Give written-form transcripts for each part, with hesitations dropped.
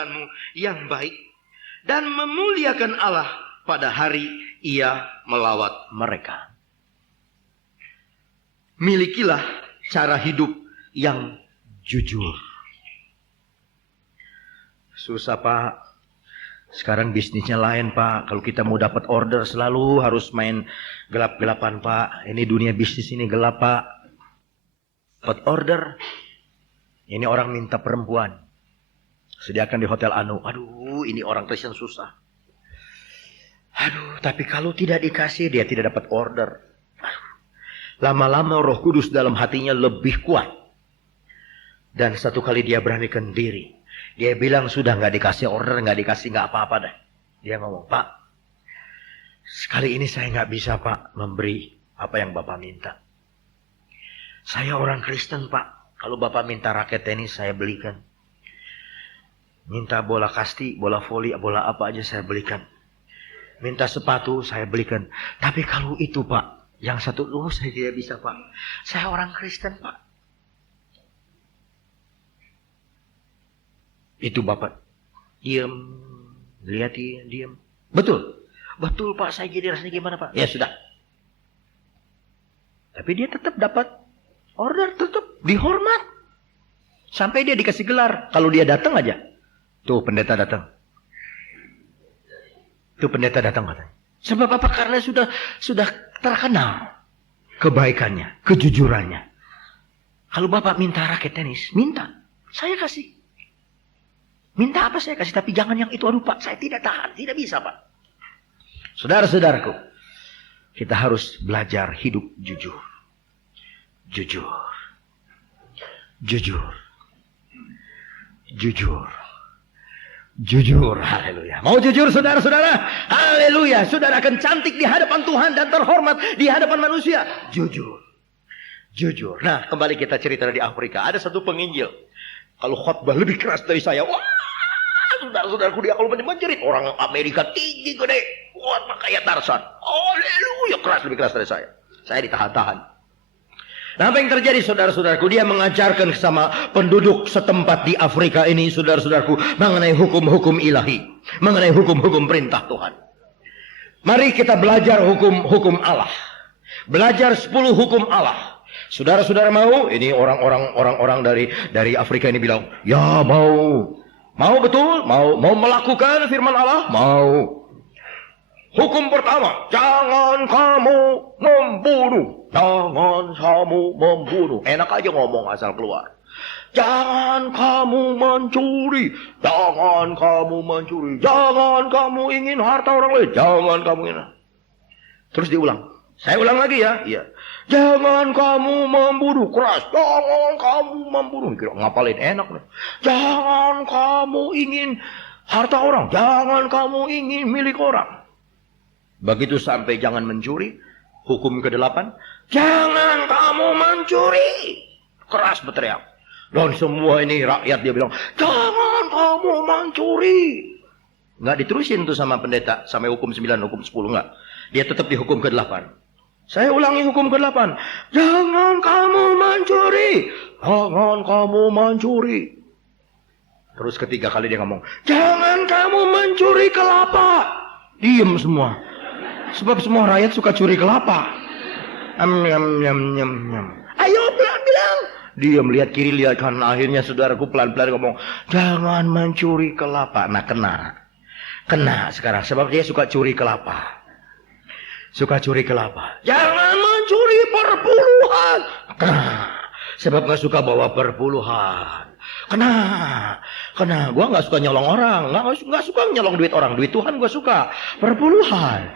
perbuatanmu yang baik dan memuliakan Allah pada hari Ia melawat mereka. Milikilah cara hidup yang jujur. Susah, Pak. Sekarang bisnisnya lain, Pak. Kalau kita mau dapat order selalu harus main gelap-gelapan, Pak. Ini dunia bisnis ini gelap, Pak. Dapat order, ini orang minta perempuan. Sediakan di hotel Anu. Aduh, ini orang Kristen susah. Aduh, tapi kalau tidak dikasih, dia tidak dapat order. Aduh. Lama-lama Roh Kudus dalam hatinya lebih kuat. Dan satu kali dia beranikan diri. Dia bilang sudah nggak dikasih order, nggak dikasih nggak apa-apa dah. Dia ngomong, Pak, sekali ini saya nggak bisa, Pak, memberi apa yang Bapak minta. Saya orang Kristen, Pak. Kalau Bapak minta raket tenis, saya belikan. Minta bola kasti, bola voli, bola apa aja saya belikan. Minta sepatu, saya belikan. Tapi kalau itu, Pak, yang satu, saya tidak bisa, Pak. Saya orang Kristen, Pak. Itu Bapak diam, lihatin, diam. Betul, betul, Pak. Saya jadi rasanya gimana, Pak? Ya sudah. Tapi dia tetap dapat order, tetap dihormat. Sampai dia dikasih gelar. Kalau dia datang aja, tuh pendeta datang. Tuh pendeta datang katanya. Sebab apa? Karena sudah terkenal kebaikannya, kejujurannya. Kalau Bapak minta raket tenis, minta, saya kasih. Minta apa saya kasih, tapi jangan yang itu. Aduh, Pak, saya tidak tahan, tidak bisa, Pak. Saudara-saudaraku, kita harus belajar hidup jujur. Jujur. Jujur. Jujur. Jujur, haleluya. Mau jujur, saudara-saudara? Haleluya. Saudara akan cantik di hadapan Tuhan dan terhormat di hadapan manusia. Jujur. Jujur. Nah, kembali kita cerita di Afrika. Ada satu penginjil. Kalau khotbah lebih keras dari saya. Wah, saudara-saudaraku, dia kalau menjerit. Orang Amerika tinggi, gede. Kuat, kayak Tarzan. Haleluya, keras, lebih keras dari saya. Saya ditahan-tahan. Nah, apa yang terjadi, saudara-saudaraku? Dia mengajarkan sama penduduk setempat di Afrika ini, saudara-saudaraku, mengenai hukum-hukum ilahi. Mengenai hukum-hukum perintah Tuhan. Mari kita belajar hukum-hukum Allah. Belajar 10 hukum Allah. Saudara-saudara mau? Ini orang-orang dari Afrika ini bilang, ya mau. Mau betul? Mau melakukan firman Allah? Mau. Hukum pertama, jangan kamu membunuh. Jangan kamu membunuh. Enak aja ngomong asal keluar. Jangan kamu mencuri. Jangan kamu mencuri. Jangan kamu ingin harta orang lain. Jangan kamu ingin. Terus diulang. Saya ulang lagi ya. Iya. Jangan kamu membunuh. Keras. Jangan kamu membunuh. Kira ngapalin enak nih. Jangan kamu ingin harta orang. Jangan kamu ingin milik orang. Begitu sampai jangan mencuri. Hukum ke-8. Jangan kamu mencuri. Keras berteriak. Dan semua ini rakyat dia bilang, jangan kamu mencuri. Nggak diterusin tuh sama pendeta. Sampai hukum 9, hukum 10 nggak. Dia tetap di hukum ke-8. Saya ulangi hukum ke-8. Jangan kamu mencuri. Jangan kamu mencuri. Terus ketiga kali dia ngomong, jangan kamu mencuri kelapa. Diem semua. Sebab semua rakyat suka curi kelapa. Ayo bilang. Dia melihat kiri, lihat kanan. Akhirnya saudaraku pelan-pelan ngomong, jangan mencuri kelapa. Nah, kena sekarang. Sebab dia suka curi kelapa. Suka curi kelapa. Jangan mencuri perpuluhan. Kena. Sebab gak suka bawa perpuluhan. Kena. Gua gak suka nyolong orang. Gak suka nyolong duit orang. Duit Tuhan gua suka. Perpuluhan.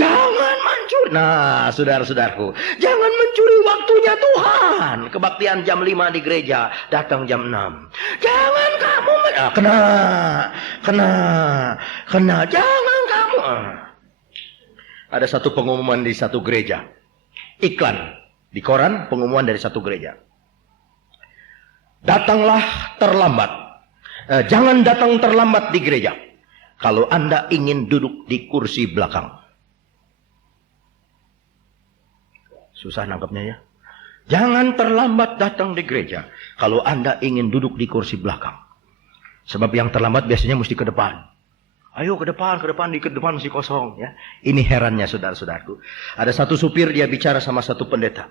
Jangan mencuri. Nah, saudara-saudaraku, jangan mencuri waktunya Tuhan. Kebaktian jam 5 di gereja, datang jam 6. Jangan kamu kena. Jangan kamu. Ada satu pengumuman di satu gereja. Iklan di koran, pengumuman dari satu gereja. Datanglah terlambat. Jangan datang terlambat di gereja. Kalau Anda ingin duduk di kursi belakang. Susah nangkapnya ya. Jangan terlambat datang di gereja. Kalau Anda ingin duduk di kursi belakang. Sebab yang terlambat biasanya mesti ke depan. Ayo ke depan, di depan masih kosong ya. Ini herannya saudara-saudaraku. Ada satu supir, dia bicara sama satu pendeta.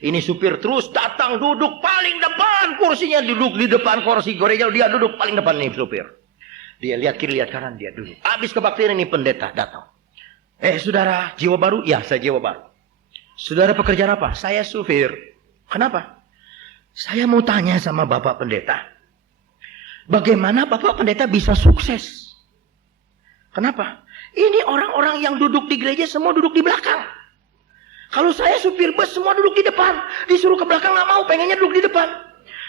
Ini supir terus datang duduk paling depan, kursinya duduk di depan kursi gereja, dia duduk paling depan nih supir. Dia lihat kiri, lihat kanan, dia duduk. Habis kebaktian ini pendeta datang. Saudara, jiwa baru? Ya, saya jiwa baru. Saudara pekerjaan apa? Saya supir. Kenapa? Saya mau tanya sama Bapak Pendeta. Bagaimana Bapak Pendeta bisa sukses? Kenapa? Ini orang-orang yang duduk di gereja semua duduk di belakang. Kalau saya supir bus semua duduk di depan. Disuruh ke belakang nggak mau, pengennya duduk di depan.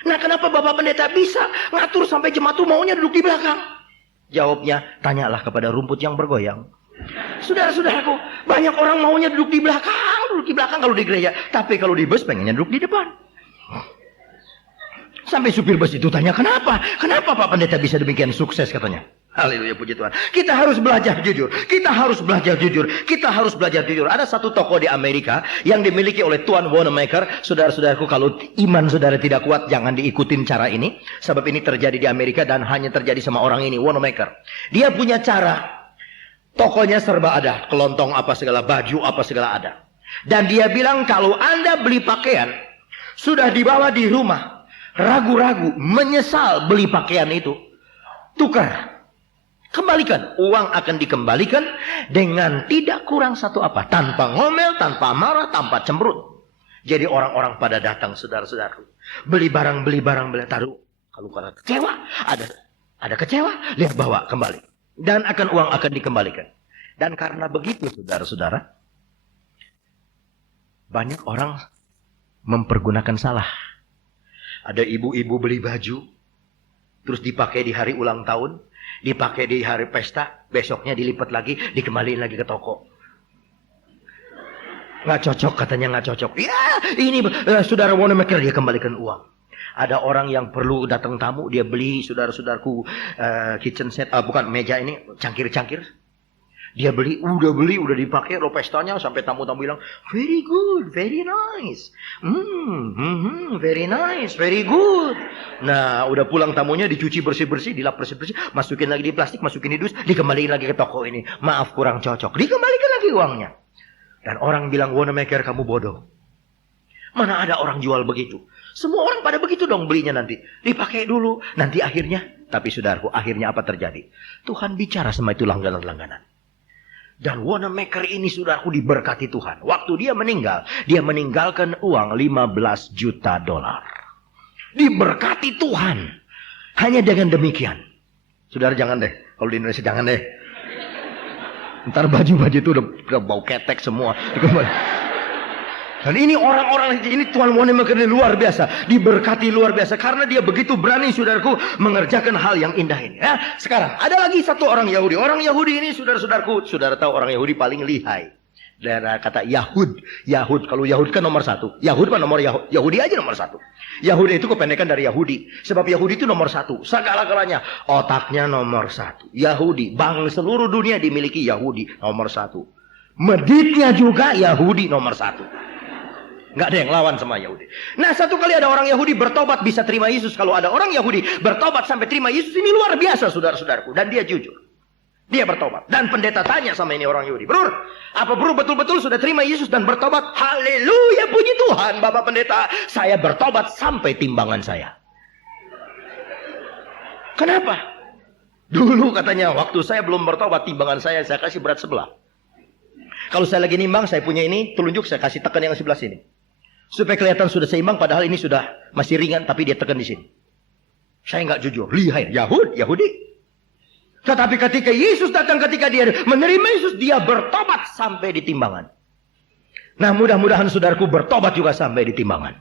Nah kenapa Bapak Pendeta bisa ngatur sampai jemaat itu maunya duduk di belakang? Jawabnya, tanyalah kepada rumput yang bergoyang. Saudara-saudaraku, banyak orang maunya duduk di belakang kalau di gereja. Tapi kalau di bus pengennya duduk di depan. Sampai supir bus itu tanya, kenapa? Kenapa Pak Pendeta bisa demikian sukses katanya? Haleluya, puji Tuhan. Kita harus belajar jujur. Kita harus belajar jujur. Ada satu toko di Amerika yang dimiliki oleh Tuan Wanamaker. Saudara-saudaraku, kalau iman saudara tidak kuat, jangan diikutin cara ini. Sebab ini terjadi di Amerika dan hanya terjadi sama orang ini, Wanamaker. Dia punya cara. Tokonya serba ada. Kelontong apa segala, baju apa segala ada. Dan dia bilang kalau Anda beli pakaian, sudah dibawa di rumah, ragu-ragu, menyesal beli pakaian itu, tukar. Kembalikan, uang akan dikembalikan dengan tidak kurang satu apa, tanpa ngomel, tanpa marah, tanpa cemberut. Jadi orang-orang pada datang, saudara-saudaraku, beli barang, taruh. Kalau kecewa, ada kecewa, lihat bawa kembali, dan uang akan dikembalikan. Dan karena begitu, saudara-saudara, banyak orang mempergunakan salah. Ada ibu-ibu beli baju, terus dipakai di hari ulang tahun, dipakai di hari pesta, besoknya dilipat lagi, dikembaliin lagi ke toko. Nggak cocok, katanya nggak cocok. Ya, ini saudara Wanamaker, dia kembalikan uang. Ada orang yang perlu datang tamu, dia beli, saudara-saudaraku, kitchen set, bukan meja ini, cangkir-cangkir. Dia beli, udah dipakai, lo pestanya sampai tamu-tamu bilang, very good, very nice. Very nice, very good. Nah, udah pulang tamunya dicuci bersih-bersih, dilap bersih-bersih, masukin lagi di plastik, masukin di dus, dikembaliin lagi ke toko ini. Maaf, kurang cocok. Dikembalikan lagi uangnya. Dan orang bilang, Wanamaker, kamu bodoh. Mana ada orang jual begitu? Semua orang pada begitu dong belinya nanti. Dipakai dulu, nanti akhirnya. Tapi saudaraku, akhirnya apa terjadi? Tuhan bicara sama itu langganan-langganan. Dan Wanamaker ini saudaraku diberkati Tuhan. Waktu dia meninggal, dia meninggalkan uang 15 juta dolar. Diberkati Tuhan. Hanya dengan demikian. Saudara jangan deh. Kalau di Indonesia jangan deh. Ntar baju-baju itu udah bau ketek semua. Dan ini orang-orang, ini Tuan Wanamaker ini luar biasa. Diberkati luar biasa. Karena dia begitu berani, saudaraku, mengerjakan hal yang indah ini. Ya, sekarang, ada lagi satu orang Yahudi. Orang Yahudi ini, saudara-saudaraku, saudara tahu orang Yahudi paling lihai. Daerah kata Yahud. Yahud, kalau Yahud kan nomor satu. Yahud kan nomor Yahudi aja nomor satu. Yahudi itu kependekan dari Yahudi. Sebab Yahudi itu nomor satu. Segala-galanya. Otaknya nomor satu. Yahudi. Bank seluruh dunia dimiliki Yahudi. Nomor satu. Meditnya juga Yahudi nomor satu. Nggak ada yang lawan sama Yahudi. Nah, satu kali ada orang Yahudi bertobat bisa terima Yesus. Kalau ada orang Yahudi bertobat sampai terima Yesus, ini luar biasa saudara-saudaraku. Dan dia jujur. Dia bertobat. Dan pendeta tanya sama ini orang Yahudi, Bro, apa bro betul-betul sudah terima Yesus dan bertobat? Haleluya, puji Tuhan Bapak Pendeta. Saya bertobat sampai timbangan saya. Kenapa? Dulu katanya waktu saya belum bertobat, timbangan saya kasih berat sebelah. Kalau saya lagi nimbang, saya punya ini telunjuk, saya kasih tekan yang sebelah sini. Supaya kelihatan sudah seimbang, padahal ini sudah masih ringan, tapi dia tekan di sini. Saya nggak jujur, lihai, Yahudi. Tetapi ketika Yesus datang, ketika dia menerima Yesus, dia bertobat sampai di timbangan. Nah, mudah-mudahan saudaraku bertobat juga sampai di timbangan.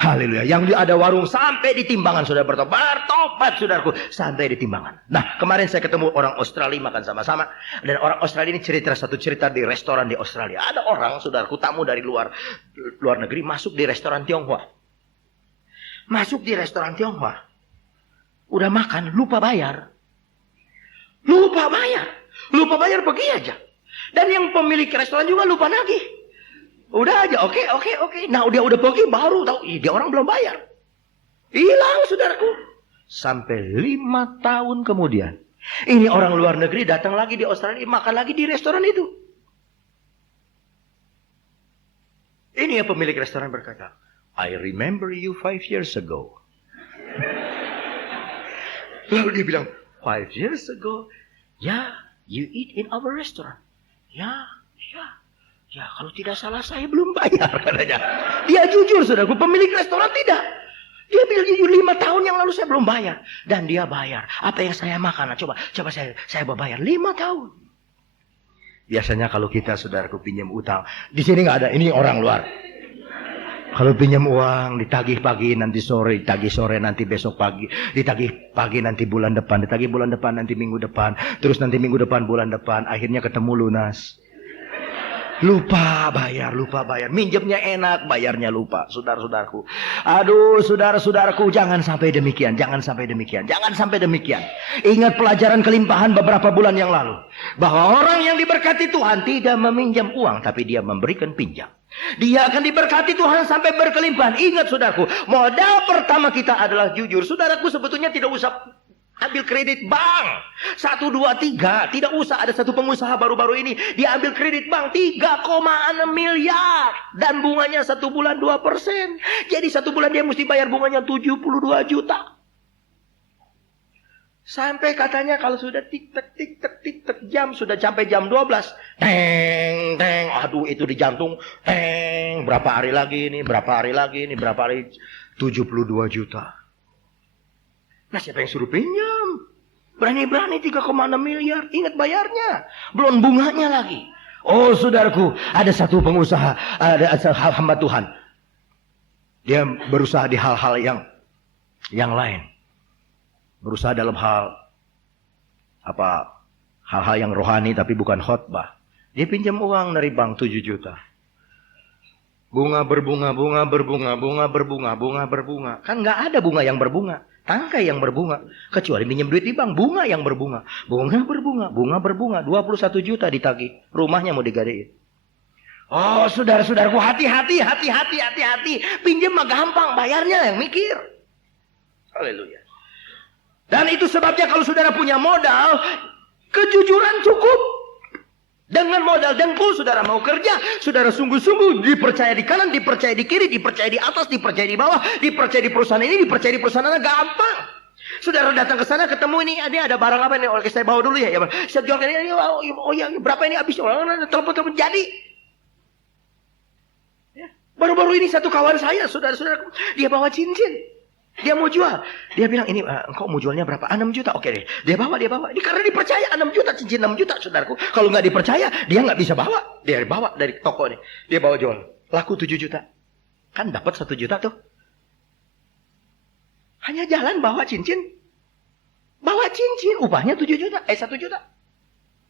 Haleluya. Yang ada warung sampai di timbangan sudah bertobat. Bertobat saudaraku sampai di timbangan. Nah, kemarin saya ketemu orang Australia makan sama-sama. Dan orang Australia ini satu cerita di restoran di Australia. Ada orang saudaraku tamu dari luar negeri masuk di restoran Tionghoa. Masuk di restoran Tionghoa. Udah makan, lupa bayar. Lupa bayar pergi aja. Dan yang pemilik restoran juga lupa nagih. Udah aja, oke. Nah, dia udah pergi, baru tahu, dia orang belum bayar. Hilang, saudaraku. Sampai 5 tahun kemudian. Ini orang luar negeri datang lagi di Australia, makan lagi di restoran itu. Ini yang pemilik restoran berkata, I remember you 5 years ago. Lalu dia bilang, 5 years ago? Ya, you eat in our restaurant. Ya, kalau tidak salah saya belum bayar, katanya. Dia jujur, saudaraku, pemilik restoran tidak. Dia bilang jujur, 5 tahun yang lalu saya belum bayar. Dan dia bayar. Apa yang saya makan? Coba saya bayar 5 tahun. Biasanya kalau kita, saudaraku, pinjam utang. Di sini nggak ada, ini orang luar. Kalau pinjam uang, ditagih pagi, nanti sore, ditagih sore, nanti besok pagi, ditagih pagi, nanti bulan depan, ditagih bulan depan, nanti minggu depan, terus nanti minggu depan, bulan depan, akhirnya ketemu lunas. Lupa bayar. Minjemnya enak, bayarnya lupa. Saudara-saudaraku. Aduh, saudara-saudaraku, jangan sampai demikian. Ingat pelajaran kelimpahan beberapa bulan yang lalu. Bahwa orang yang diberkati Tuhan tidak meminjam uang, tapi dia memberikan pinjam. Dia akan diberkati Tuhan sampai berkelimpahan. Ingat, saudaraku, modal pertama kita adalah jujur. Saudaraku, sebetulnya tidak usah ambil kredit bank 1, 2, 3. Tidak usah. Ada satu pengusaha baru-baru ini, dia ambil kredit bank 3,6 miliar. Dan bunganya 1 bulan 2%. Jadi 1 bulan dia mesti bayar bunganya 72 juta. Sampai katanya kalau sudah tik-tak jam, sudah sampai jam 12. Teng. Aduh, itu di jantung. Teng. Berapa hari lagi ini? 72 juta. Nah, siapa yang suruh pinjam? Berani-berani 3,6 miliar. Ingat bayarnya. Belum bunganya lagi. Oh, saudaraku, ada satu pengusaha, ada hamba Tuhan. Dia berusaha di hal-hal yang lain. Berusaha dalam hal yang rohani tapi bukan khotbah. Dia pinjam uang dari bank 7 juta. Bunga berbunga. Kan nggak ada bunga yang berbunga. Tangkai yang berbunga. Kecuali minjem duit di bank. Bunga yang berbunga. Bunga berbunga. 21 juta ditagih. Rumahnya mau digadein. Oh, saudara-saudaraku, hati-hati. Pinjam mah gampang. Bayarnya yang mikir. Haleluya. Dan itu sebabnya kalau saudara punya modal, kejujuran cukup. Dengan modal dengkul, saudara mau kerja, saudara sungguh-sungguh dipercaya di kanan, dipercaya di kiri, dipercaya di atas, dipercaya di bawah, dipercaya di perusahaan ini, dipercaya di perusahaan sana, gampang. Saudara datang ke sana, ketemu ini ada barang apa ini? Oke, saya bawa dulu ya. Saya jual ini, oh ya, berapa ini habis? Telepon jadi. Baru-baru ini satu kawan saya, saudara-saudara, dia bawa cincin. Dia mau jual. Dia bilang, ini engkau mau jualnya berapa? 6 juta. Oke deh. Dia bawa. Ini karena dipercaya 6 juta. Cincin 6 juta, saudaraku. Kalau nggak dipercaya, dia nggak bisa bawa. Dia bawa dari toko ini. Dia bawa jual. Laku 7 juta. Kan dapat 1 juta tuh. Hanya jalan bawa cincin. Upahnya 7 juta. 1 juta.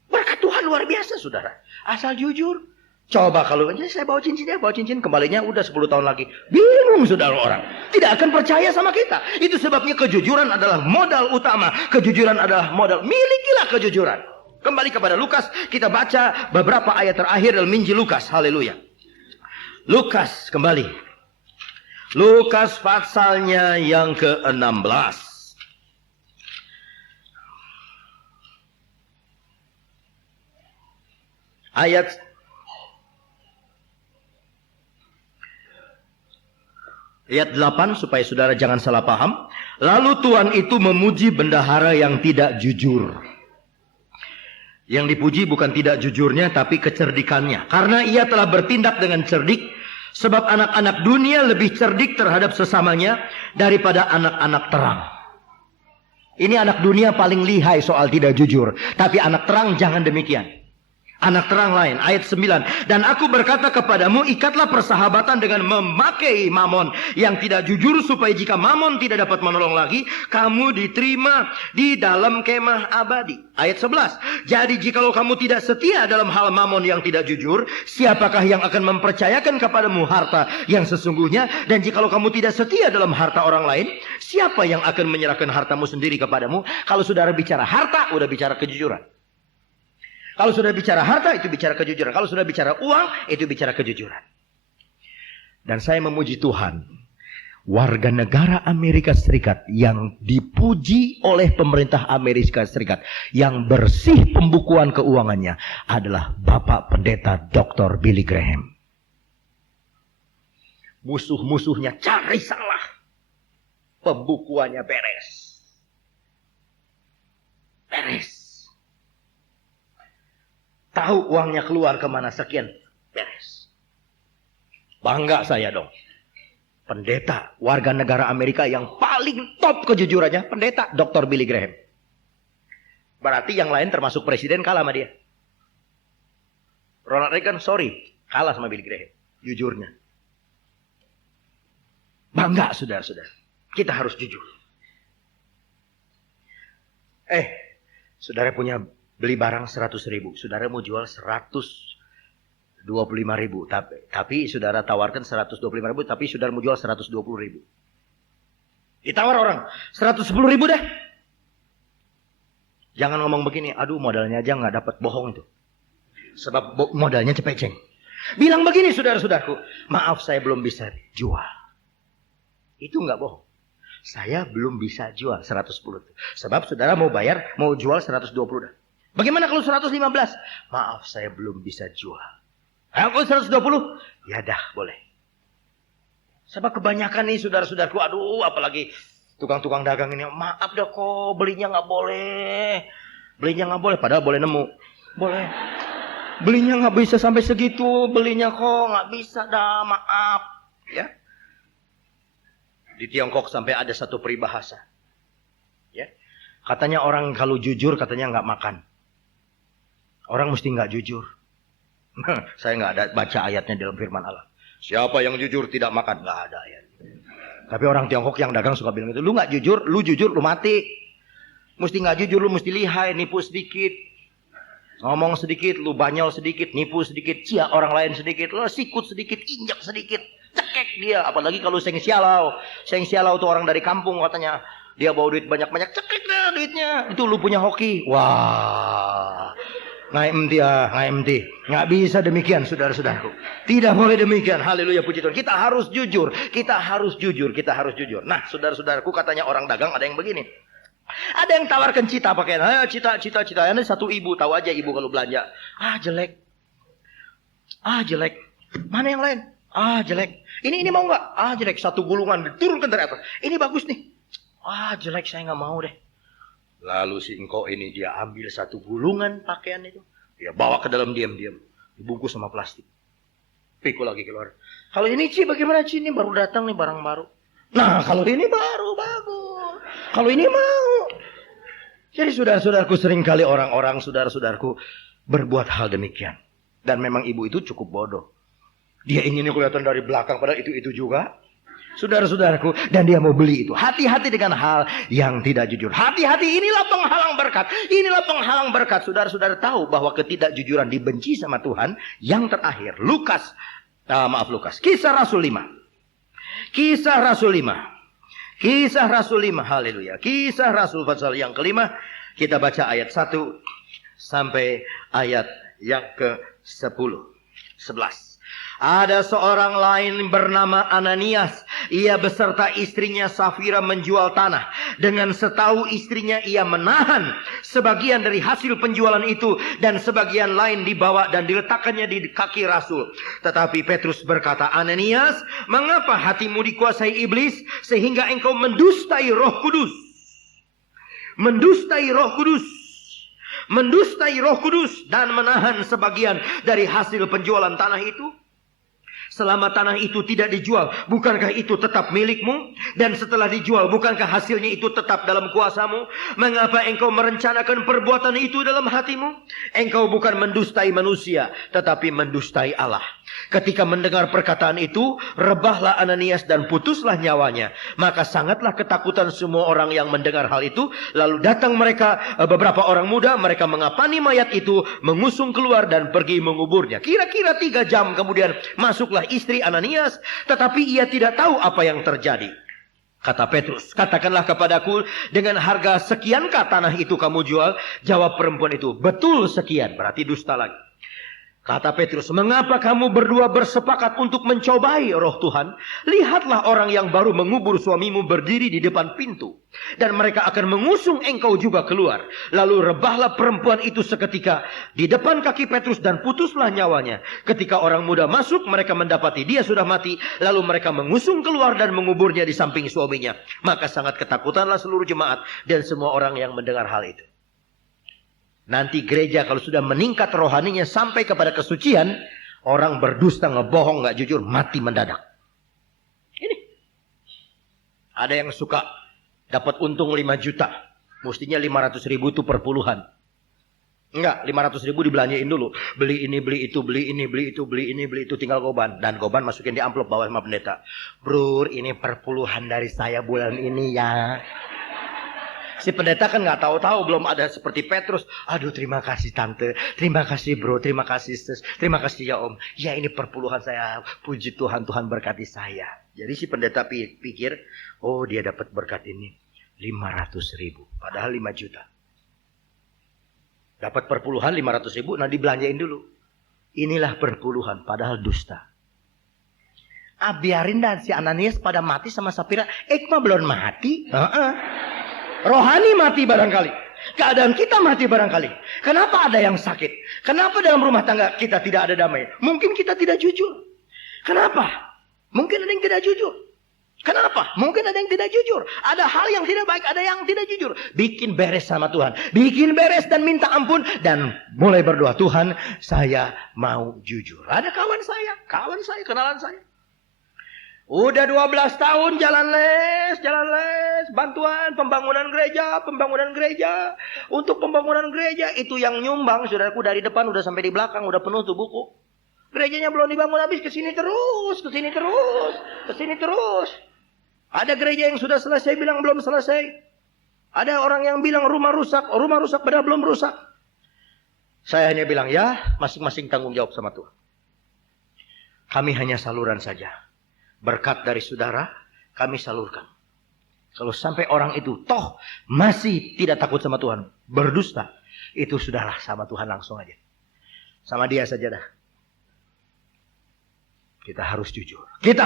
Berkat Tuhan luar biasa, saudara. Asal jujur. Coba kalau saya bawa cincin, kembalinya udah 10 tahun lagi. Bingung, saudara, orang. Tidak akan percaya sama kita. Itu sebabnya kejujuran adalah modal utama. Kejujuran adalah modal. Milikilah kejujuran. Kembali kepada Lukas, kita baca beberapa ayat terakhir dalam Injil Lukas. Haleluya. Lukas, kembali. Lukas pasalnya yang ke-16. Ayat 8 supaya saudara jangan salah paham. Lalu Tuhan itu memuji bendahara yang tidak jujur. Yang dipuji bukan tidak jujurnya tapi kecerdikannya. Karena ia telah bertindak dengan cerdik. Sebab anak-anak dunia lebih cerdik terhadap sesamanya daripada anak-anak terang. Ini anak dunia paling lihai soal tidak jujur. Tapi anak terang jangan demikian. Anak terang lain, ayat 9. Dan aku berkata kepadamu, ikatlah persahabatan dengan memakai mamon yang tidak jujur, supaya jika mamon tidak dapat menolong lagi, kamu diterima di dalam kemah abadi. Ayat 11. Jadi jikalau kamu tidak setia dalam hal mamon yang tidak jujur, siapakah yang akan mempercayakan kepadamu harta yang sesungguhnya? Dan jikalau kamu tidak setia dalam harta orang lain, siapa yang akan menyerahkan hartamu sendiri kepadamu? Kalau saudara bicara harta, udah bicara kejujuran. Kalau sudah bicara harta, itu bicara kejujuran. Kalau sudah bicara uang, itu bicara kejujuran. Dan saya memuji Tuhan. warga negara Amerika Serikat yang dipuji oleh pemerintah Amerika Serikat, yang bersih pembukuan keuangannya, adalah Bapak Pendeta Dr. Billy Graham. Musuh-musuhnya cari salah, pembukuannya beres. Tahu uangnya keluar kemana sekian, beres. Bangga saya dong. Pendeta, warga negara Amerika yang paling top kejujurannya, pendeta Dr. Billy Graham. Berarti yang lain termasuk presiden kalah sama dia. Ronald Reagan, sorry, kalah sama Billy Graham. Jujurnya. Bangga, saudara-saudara. Kita harus jujur. Saudara punya beli barang 100.000. Saudara mau jual 125.000, tapi saudara tawarkan 125.000, tapi saudara mau jual 120.000. Ditawar orang 110.000 deh. Jangan ngomong begini, aduh modalnya aja nggak dapat, bohong itu. Sebab modalnya cepeceng. Bilang begini, saudara-saudaraku, maaf saya belum bisa jual. Itu nggak bohong. Saya belum bisa jual 110 itu. Sebab saudara mau bayar, mau jual 120 dah. Bagaimana kalau 115? Maaf saya belum bisa jual. Kalau 120? Ya dah, boleh. Sebab kebanyakan nih saudara-saudaraku, aduh apalagi tukang-tukang dagang ini, maaf dah kok belinya nggak boleh. Belinya nggak boleh, padahal boleh nemu. Boleh. Belinya nggak bisa sampai segitu, belinya kok nggak bisa dah, maaf. Ya. Di Tiongkok sampai ada satu peribahasa. Ya. Katanya orang kalau jujur katanya nggak makan. Orang mesti nggak jujur. Saya nggak ada baca ayatnya dalam firman Allah. Siapa yang jujur tidak makan? Nggak ada ayat. Tapi orang Tiongkok yang dagang suka bilang itu. Lu nggak jujur, lu mati. Mesti nggak jujur, lu mesti lihai, nipu sedikit. Ngomong sedikit, lu banyol sedikit, nipu sedikit, cia orang lain sedikit, lu sikut sedikit, injak sedikit. Cekek dia, apalagi kalau Seng Sialau. Seng Sialau itu orang dari kampung katanya. Dia bawa duit banyak-banyak, cekek dah duitnya. Itu lu punya hoki. Wah. Nggak bisa demikian, saudara-saudaraku. Tidak boleh demikian. Haleluya, puji Tuhan. Kita harus jujur. Nah, saudara-saudaraku, katanya orang dagang ada yang begini. Ada yang tawarkan cita pakaian. Cita. Ini satu ibu, tahu aja ibu kalau belanja. Jelek. Mana yang lain? Jelek. Ini mau nggak? Jelek. Satu gulungan diturunkan dari atas. Ini bagus nih. Jelek, saya nggak mau deh. Lalu si engkau ini dia ambil satu gulungan pakaian itu. Dia bawa ke dalam diam-diam. Dibungkus sama plastik. Pikul lagi keluar. Kalau ini Ci, bagaimana Ci? Ini baru datang nih barang baru. Nah, kalau ini baru bagus. Kalau ini mau. Jadi saudara-saudaraku, seringkali orang-orang saudara-saudaraku berbuat hal demikian. Dan memang ibu itu cukup bodoh. Dia inginnya kelihatan dari belakang, padahal itu juga. Saudara-saudaraku, dan dia mau beli itu. Hati-hati dengan hal yang tidak jujur. Hati-hati, inilah penghalang berkat. Inilah penghalang berkat. Saudara-saudara tahu bahwa ketidakjujuran dibenci sama Tuhan. Yang terakhir, Lukas. Kisah Rasul 5. Kisah Rasul 5. Haleluya. Kisah Rasul pasal yang kelima. Kita baca ayat 1 sampai ayat yang ke-10. 11. Ada seorang lain bernama Ananias. Ia beserta istrinya Safira menjual tanah. Dengan setahu istrinya ia menahan sebagian dari hasil penjualan itu. Dan sebagian lain dibawa dan diletakkannya di kaki Rasul. Tetapi Petrus berkata, Ananias, mengapa hatimu dikuasai iblis sehingga engkau mendustai Roh Kudus? Mendustai Roh Kudus dan menahan sebagian dari hasil penjualan tanah itu? Selama tanah itu tidak dijual, bukankah itu tetap milikmu? Dan setelah dijual, bukankah hasilnya itu tetap dalam kuasamu? Mengapa engkau merencanakan perbuatan itu dalam hatimu? Engkau bukan mendustai manusia, tetapi mendustai Allah. Ketika mendengar perkataan itu, rebahlah Ananias dan putuslah nyawanya. Maka sangatlah ketakutan semua orang yang mendengar hal itu. Lalu datang mereka, beberapa orang muda, mereka mengapani mayat itu, mengusung keluar dan pergi menguburnya. Kira-kira 3 jam kemudian masuklah istri Ananias, tetapi ia tidak tahu apa yang terjadi. Kata Petrus, katakanlah kepadaku, dengan harga sekiankah tanah itu kamu jual? Jawab perempuan itu, betul sekian. Berarti dusta lagi. Kata Petrus, mengapa kamu berdua bersepakat untuk mencobai roh Tuhan? Lihatlah orang yang baru mengubur suamimu berdiri di depan pintu. Dan mereka akan mengusung engkau juga keluar. Lalu rebahlah perempuan itu seketika di depan kaki Petrus dan putuslah nyawanya. Ketika orang muda masuk, mereka mendapati dia sudah mati. Lalu mereka mengusung keluar dan menguburnya di samping suaminya. Maka sangat ketakutanlah seluruh jemaat dan semua orang yang mendengar hal itu. Nanti gereja kalau sudah meningkat rohaninya sampai kepada kesucian, orang berdusta, ngebohong, gak jujur, mati mendadak. Ini. Ada yang suka dapat untung 5 juta. Mestinya 500 ribu itu perpuluhan. Enggak, 500 ribu dibelanjain dulu. Beli ini, beli itu, beli ini, beli itu, beli ini, beli itu. Tinggal goban. Dan goban masukin di amplop bawah sama pendeta. Bro, ini perpuluhan dari saya bulan ini ya. Si pendeta kan nggak tahu-tahu, belum ada seperti Petrus. Aduh, terima kasih tante, terima kasih bro, terima kasih sis, terima kasih ya om. Ya ini perpuluhan saya, puji Tuhan, Tuhan berkati saya. Jadi si pendeta pikir, oh dia dapat berkat ini 500 ribu, padahal 5 juta. Dapat perpuluhan 500 ribu, nah dibelanjain dulu. Inilah perpuluhan, padahal dusta. Biarin dan si Ananias pada mati sama Sapira, mah belum mati. Rohani mati barangkali. Keadaan kita mati barangkali. Kenapa ada yang sakit? Kenapa dalam rumah tangga kita tidak ada damai? Mungkin kita tidak jujur. Kenapa? Mungkin ada yang tidak jujur. Kenapa? Mungkin ada yang tidak jujur. Ada hal yang tidak baik, ada yang tidak jujur. Bikin beres sama Tuhan. Bikin beres dan minta ampun. Dan mulai berdoa, Tuhan saya mau jujur. Ada kawan saya, kenalan saya. Udah 12 tahun jalan les, bantuan pembangunan gereja. Untuk pembangunan gereja itu yang nyumbang, saudaraku, dari depan udah sampai di belakang, udah penuh tuh buku. Gerejanya belum dibangun habis, kesini terus. Ada gereja yang sudah selesai bilang belum selesai. Ada orang yang bilang rumah rusak padahal belum rusak. Saya hanya bilang ya, masing-masing tanggung jawab sama Tuhan. Kami hanya saluran saja. Berkat dari saudara, kami salurkan. Kalau sampai orang itu toh masih tidak takut sama Tuhan, berdusta, itu sudahlah sama Tuhan langsung aja. Sama dia saja dah. Kita harus jujur. Dan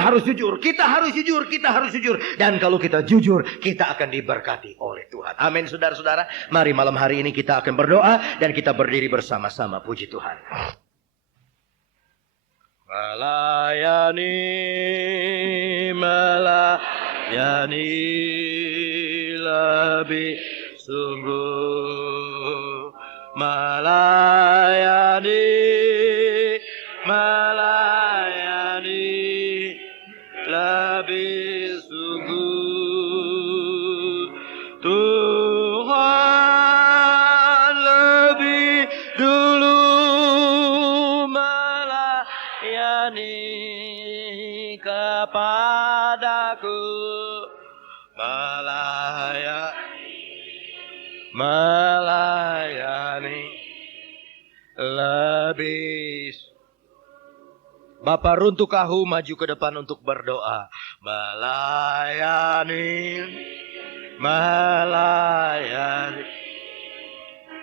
kalau kita jujur, kita akan diberkati oleh Tuhan. Amin, saudara-saudara. Mari malam hari ini kita akan berdoa dan kita berdiri bersama-sama. Puji Tuhan. Melayani lebih sungguh. Melayani lebih sungguh. Tuhan lebih dulu melayani kepadaku, melayani lebih. Bapak runtuh kahu maju ke depan untuk berdoa. Melayani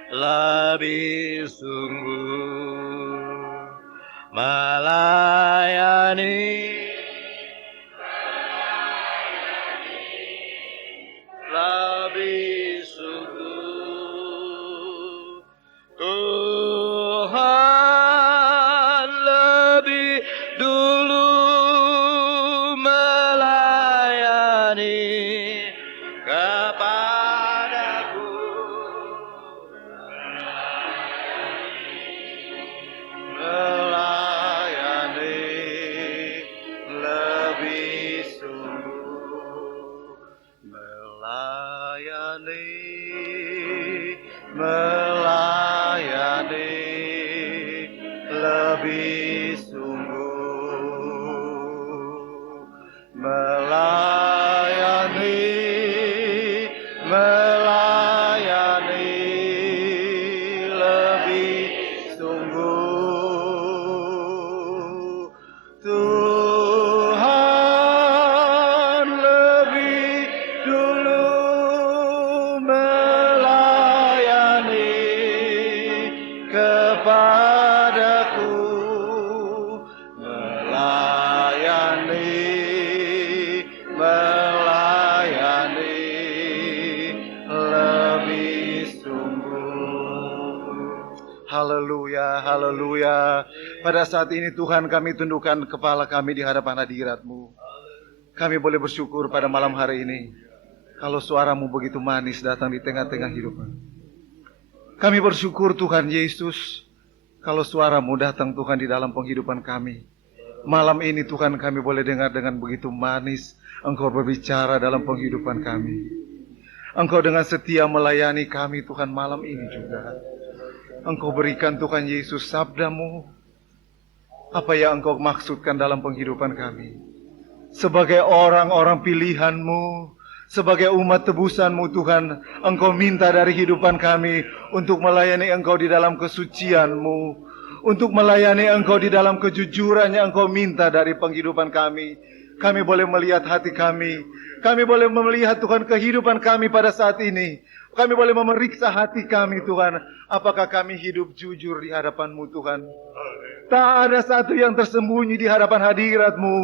lebih sungguh. Melayani lebih sungguh. Tuhan lebih dulu melayani kepadaku. Melayani Haleluya. Pada saat ini Tuhan kami tundukkan kepala kami di hadapan hadirat-Mu. Kami boleh bersyukur pada malam hari ini. Kalau suara-Mu begitu manis datang di tengah-tengah hidup kami. Kami bersyukur Tuhan Yesus. Kalau suara-Mu datang Tuhan di dalam penghidupan kami. Malam ini Tuhan kami boleh dengar dengan begitu manis. Engkau berbicara dalam penghidupan kami. Engkau dengan setia melayani kami Tuhan malam ini juga. Engkau berikan Tuhan Yesus sabda-Mu. Apa yang Engkau maksudkan dalam penghidupan kami. Sebagai orang-orang pilihan-Mu. Sebagai umat tebusan-Mu Tuhan. Engkau minta dari kehidupan kami. Untuk melayani Engkau di dalam kesucian-Mu. Untuk melayani Engkau di dalam kejujuran yang Engkau minta dari penghidupan kami. Kami boleh melihat hati kami. Kami boleh melihat Tuhan kehidupan kami pada saat ini. Kami boleh memeriksa hati kami Tuhan. Apakah kami hidup jujur di hadapan-Mu Tuhan. Tak ada satu yang tersembunyi di hadapan hadirat-Mu.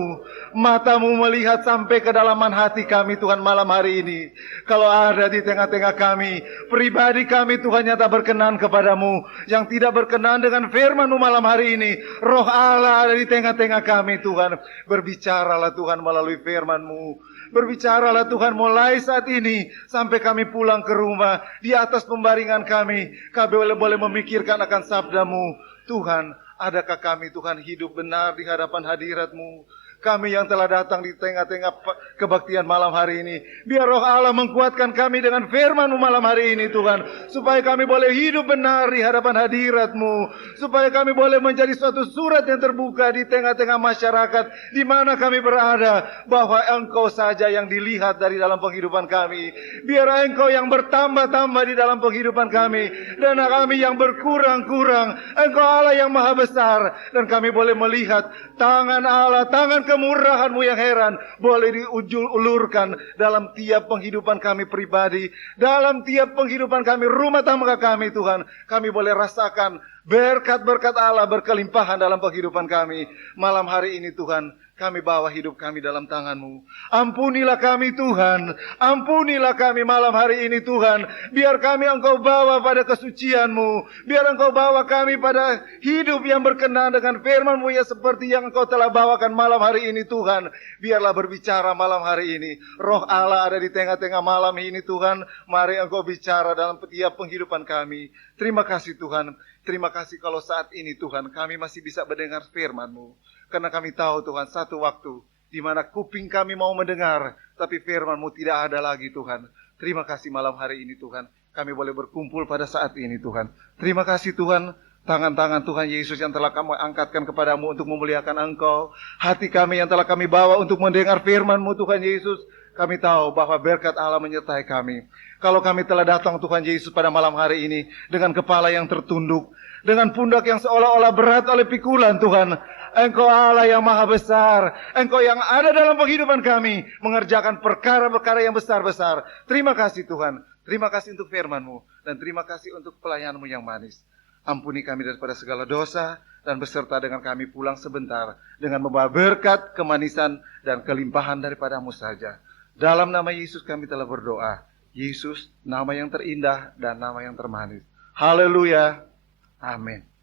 Mata-Mu melihat sampai kedalaman hati kami Tuhan malam hari ini. Kalau ada di tengah-tengah kami, pribadi kami Tuhan nyata berkenan kepadamu. Yang tidak berkenan dengan firman-Mu malam hari ini. Roh Allah ada di tengah-tengah kami Tuhan. Berbicaralah Tuhan melalui firman-Mu. Berbicaralah Tuhan mulai saat ini sampai kami pulang ke rumah. Di atas pembaringan kami boleh memikirkan akan sabda-Mu. Tuhan, adakah kami Tuhan hidup benar di hadapan hadirat-Mu? Kami yang telah datang di tengah-tengah kebaktian malam hari ini. Biar Roh Allah mengkuatkan kami dengan firman-Mu malam hari ini Tuhan. Supaya kami boleh hidup benar di hadapan hadirat-Mu. Supaya kami boleh menjadi suatu surat yang terbuka di tengah-tengah masyarakat. Di mana kami berada. Bahwa Engkau saja yang dilihat dari dalam penghidupan kami. Biar Engkau yang bertambah-tambah di dalam penghidupan kami. Dan kami yang berkurang-kurang. Engkau Allah yang maha besar. Dan kami boleh melihat tangan Allah, tangan kemurahan-Mu yang heran boleh diulurkan dalam tiap penghidupan kami pribadi, dalam tiap penghidupan kami, rumah tangga kami Tuhan. Kami boleh rasakan berkat-berkat Allah berkelimpahan dalam penghidupan kami. Malam hari ini Tuhan, kami bawa hidup kami dalam tangan-Mu. Ampunilah kami Tuhan. Ampunilah kami malam hari ini Tuhan. Biar kami Engkau bawa pada kesucian-Mu. Biar Engkau bawa kami pada hidup yang berkenan dengan firman-Mu ya seperti yang Engkau telah bawakan malam hari ini Tuhan. Biarlah berbicara malam hari ini. Roh Allah ada di tengah-tengah malam ini Tuhan. Mari Engkau bicara dalam setiap penghidupan kami. Terima kasih Tuhan. Terima kasih kalau saat ini Tuhan kami masih bisa mendengar firman-Mu. Karena kami tahu Tuhan satu waktu di mana kuping kami mau mendengar, tapi firman-Mu tidak ada lagi Tuhan. Terima kasih malam hari ini Tuhan. Kami boleh berkumpul pada saat ini Tuhan. Terima kasih Tuhan. Tangan-tangan Tuhan Yesus yang telah kami angkatkan kepadamu untuk memuliakan Engkau. Hati kami yang telah kami bawa untuk mendengar firman-Mu Tuhan Yesus. Kami tahu bahwa berkat Allah menyertai kami. Kalau kami telah datang Tuhan Yesus pada malam hari ini dengan kepala yang tertunduk, dengan pundak yang seolah-olah berat oleh pikulan Tuhan. Engkau Allah yang maha besar. Engkau yang ada dalam kehidupan kami. Mengerjakan perkara-perkara yang besar-besar. Terima kasih Tuhan. Terima kasih untuk firman-Mu. Dan terima kasih untuk pelayanan-Mu yang manis. Ampuni kami daripada segala dosa. Dan beserta dengan kami pulang sebentar. Dengan membawa berkat, kemanisan, dan kelimpahan daripada-Mu saja. Dalam nama Yesus kami telah berdoa. Yesus, nama yang terindah dan nama yang termanis. Haleluya. Amin.